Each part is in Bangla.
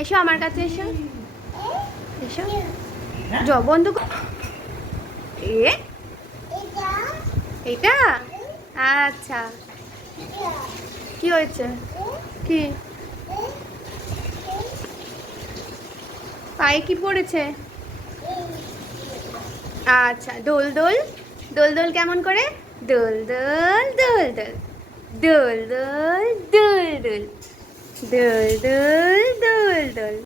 এসো আমার কাছে, এসো এসো। যাও বন্ধ কর। এটা আচ্ছা, কি হয়েছে? কি পায়ে কি পড়েছে? আচ্ছা, দোল দোল দোল দোল কেমন করে? দোল দোল দোল দোল দোল দোল দোল দোল দোল দোল দোল দোল।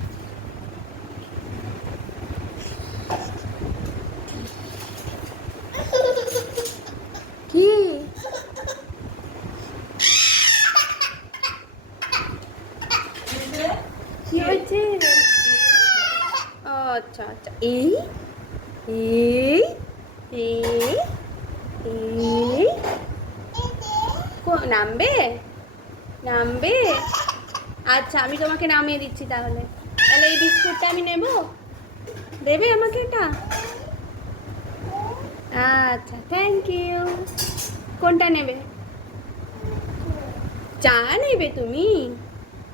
কি কি হয়েছে? আচ্ছা আচ্ছা, এই এই এই এই নামবে নামবে। আচ্ছা, আমি তোমাকে নামিয়ে দিচ্ছি তাহলে। তাহলে এই বিস্কুটটা আমি নেব, দেবে আমাকে এটা? আচ্ছা, থ্যাংক ইউ। কোনটা নেবে? চা নেবে তুমি?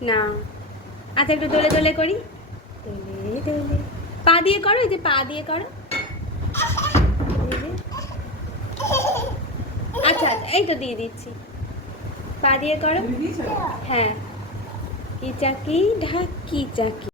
না। আচ্ছা, একটু দোলে দোলে করি। দোলে দোলে পা দিয়ে করো, এই যে পা দিয়ে করো। আচ্ছা আচ্ছা, এই তো দিয়ে দিচ্ছি। পা দিয়ে করো। হ্যাঁ, কি চাকি ঢাকি চাকি।